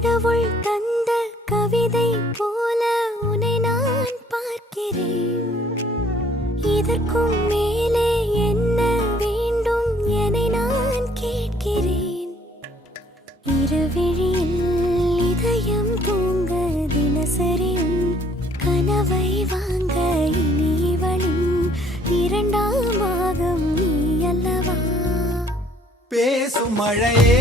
கடவுள் தந்த கவிதை போல உன்னை நான் பார்க்கிறேன். இதற்கும் மேலே என்ன வேண்டும் என நான் கேட்கிறேன். இருவிழியில் இதயம் தூங்க தினசரியும் கனவை வாங்க இனி இவளின் இரண்டாம் பாகம் நீ அல்லவா? பேசும் மழையே